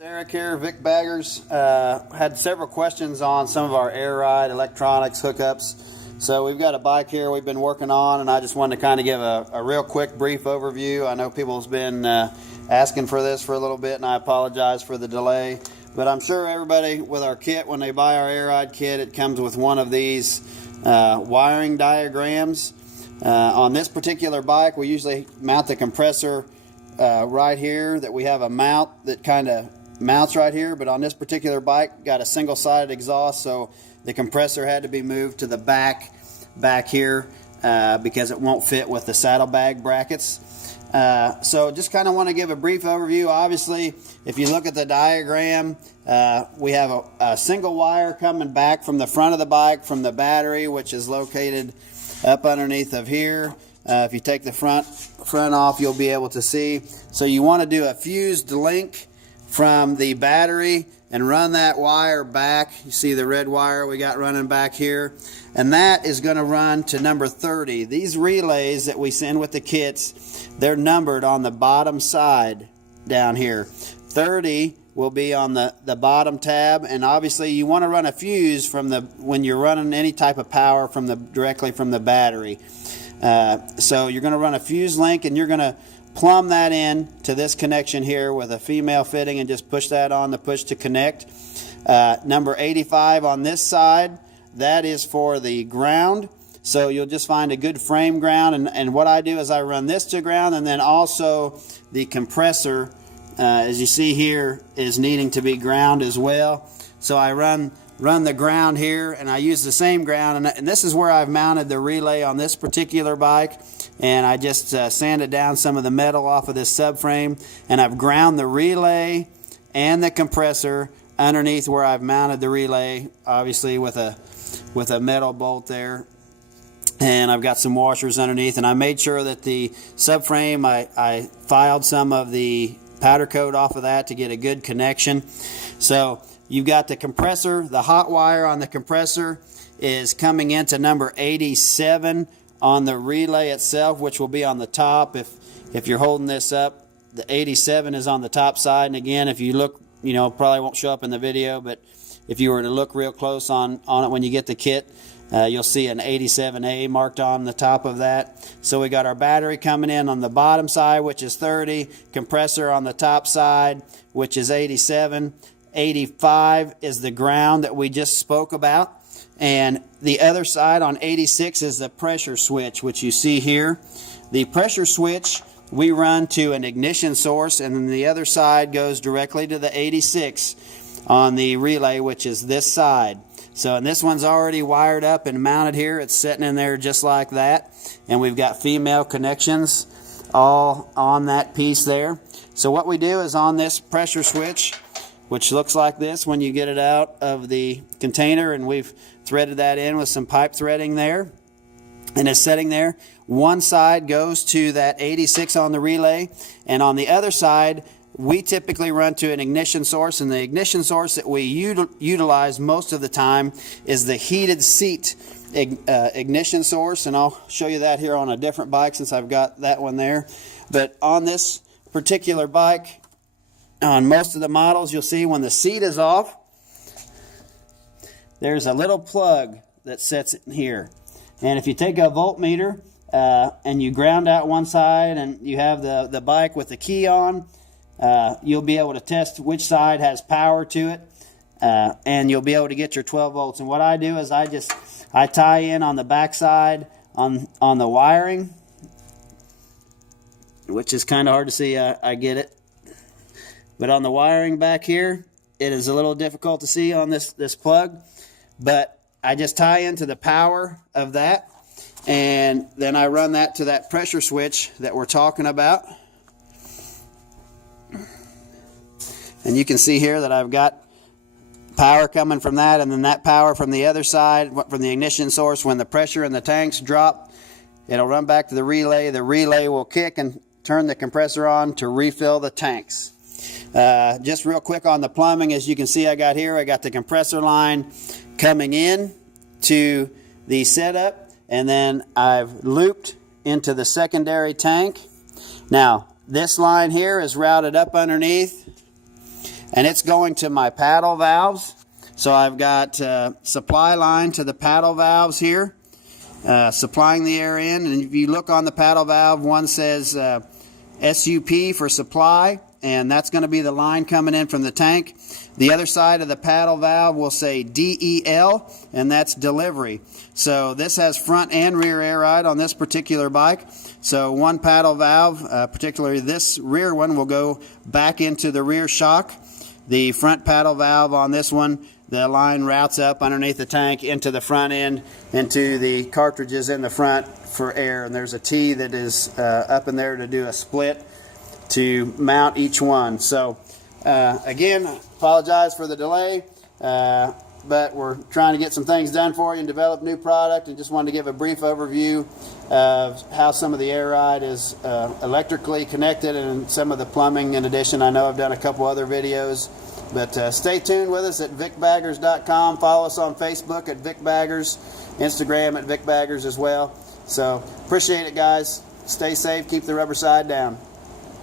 Eric here, VicBaggers. Had several questions on some of our air ride electronics hookups. So we've got a bike here we've been working on, and I just wanted to kind of give a real quick brief overview. I know people's been asking for this for a little bit, and I apologize for the delay. But I'm sure everybody with our kit, when they buy our air ride kit, it comes with one of these wiring diagrams. On this particular bike, we usually mount the compressor right here, that we have a mount that kind of mounts right here, but on this particular bike got a single-sided exhaust, so the compressor had to be moved to the back here because it won't fit with the saddlebag brackets. So just kind of want to give a brief overview. Obviously, if you look at the diagram, we have a single wire coming back from the front of the bike from the battery, which is located up underneath of here. If you take the front off, you'll be able to see. So you want to do a fused link from the battery and run that wire back. You see the red wire we got running back here, and that is going to run to number 30. These relays that we send with the kits, they're numbered on the bottom side down here. 30 will be on the bottom tab, and obviously you want to run a fuse from when you're running any type of power directly from the battery. So you're going to run a fuse link, and you're going to plumb that in to this connection here with a female fitting and just push that on the push to connect. Number 85 on this side, that is for the ground. So you'll just find a good frame ground, and what I do is I run this to ground, and then also the compressor, as you see here, is needing to be ground as well. So I run the ground here, and I use the same ground, and this is where I've mounted the relay on this particular bike, and I just sanded down some of the metal off of this subframe, and I've ground the relay and the compressor underneath where I've mounted the relay, obviously with a metal bolt there, and I've got some washers underneath, and I made sure that the subframe, I filed some of the powder coat off of that to get a good connection. So you've got the compressor, the hot wire on the compressor is coming into number 87 on the relay itself, which will be on the top. If you're holding this up, the 87 is on the top side, and again, if you look, probably won't show up in the video, but if you were to look real close on it when you get the kit, you'll see an 87A marked on the top of that. So we got our battery coming in on the bottom side, which is 30, compressor on the top side, which is 87. 85 is the ground that we just spoke about, and the other side on 86 is the pressure switch, which you see here. The pressure switch we run to an ignition source, and then the other side goes directly to the 86 on the relay, which is this side. So, and this one's already wired up and mounted here. It's sitting in there just like that, and we've got female connections all on that piece there. So what we do is on this pressure switch, which looks like this when you get it out of the container, and we've threaded that in with some pipe threading there, and it's sitting there. One side goes to that 86 on the relay, and on the other side we typically run to an ignition source, and the ignition source that we utilize most of the time is the heated seat ignition source, and I'll show you that here on a different bike since I've got that one there. But on this particular bike, on most of the models, you'll see when the seat is off, there's a little plug that sits in here. And if you take a voltmeter and you ground out one side and you have the bike with the key on, you'll be able to test which side has power to it, and you'll be able to get your 12 volts. And what I do is I tie in on the back side on the wiring, which is kind of hard to see. I get it. But on the wiring back here, it is a little difficult to see on this plug, but I just tie into the power of that, and then I run that to that pressure switch that we're talking about. And you can see here that I've got power coming from that, and then that power from the other side, from the ignition source. When the pressure in the tanks drop, it'll run back to the relay. The relay will kick and turn the compressor on to refill the tanks. Just real quick on the plumbing, as you can see, I got the compressor line coming in to the setup, and then I've looped into the secondary tank. Now this line here is routed up underneath and it's going to my paddle valves. So I've got supply line to the paddle valves here, supplying the air in. And if you look on the paddle valve, one says SUP for supply, and that's going to be the line coming in from the tank. The other side of the paddle valve will say DEL, and that's delivery. So this has front and rear air ride on this particular bike. So one paddle valve, particularly this rear one, will go back into the rear shock. The front paddle valve on this one, the line routes up underneath the tank into the front end, into the cartridges in the front for air. And there's a T that is up in there to do a split to mount each one. So again, apologize for the delay, but we're trying to get some things done for you and develop new product, and just wanted to give a brief overview of how some of the air ride is electrically connected and some of the plumbing in addition. I know I've done a couple other videos, but stay tuned with us at VicBaggers.com. Follow us on Facebook at VicBaggers, Instagram at VicBaggers as well. So appreciate it, guys. Stay safe, keep the rubber side down.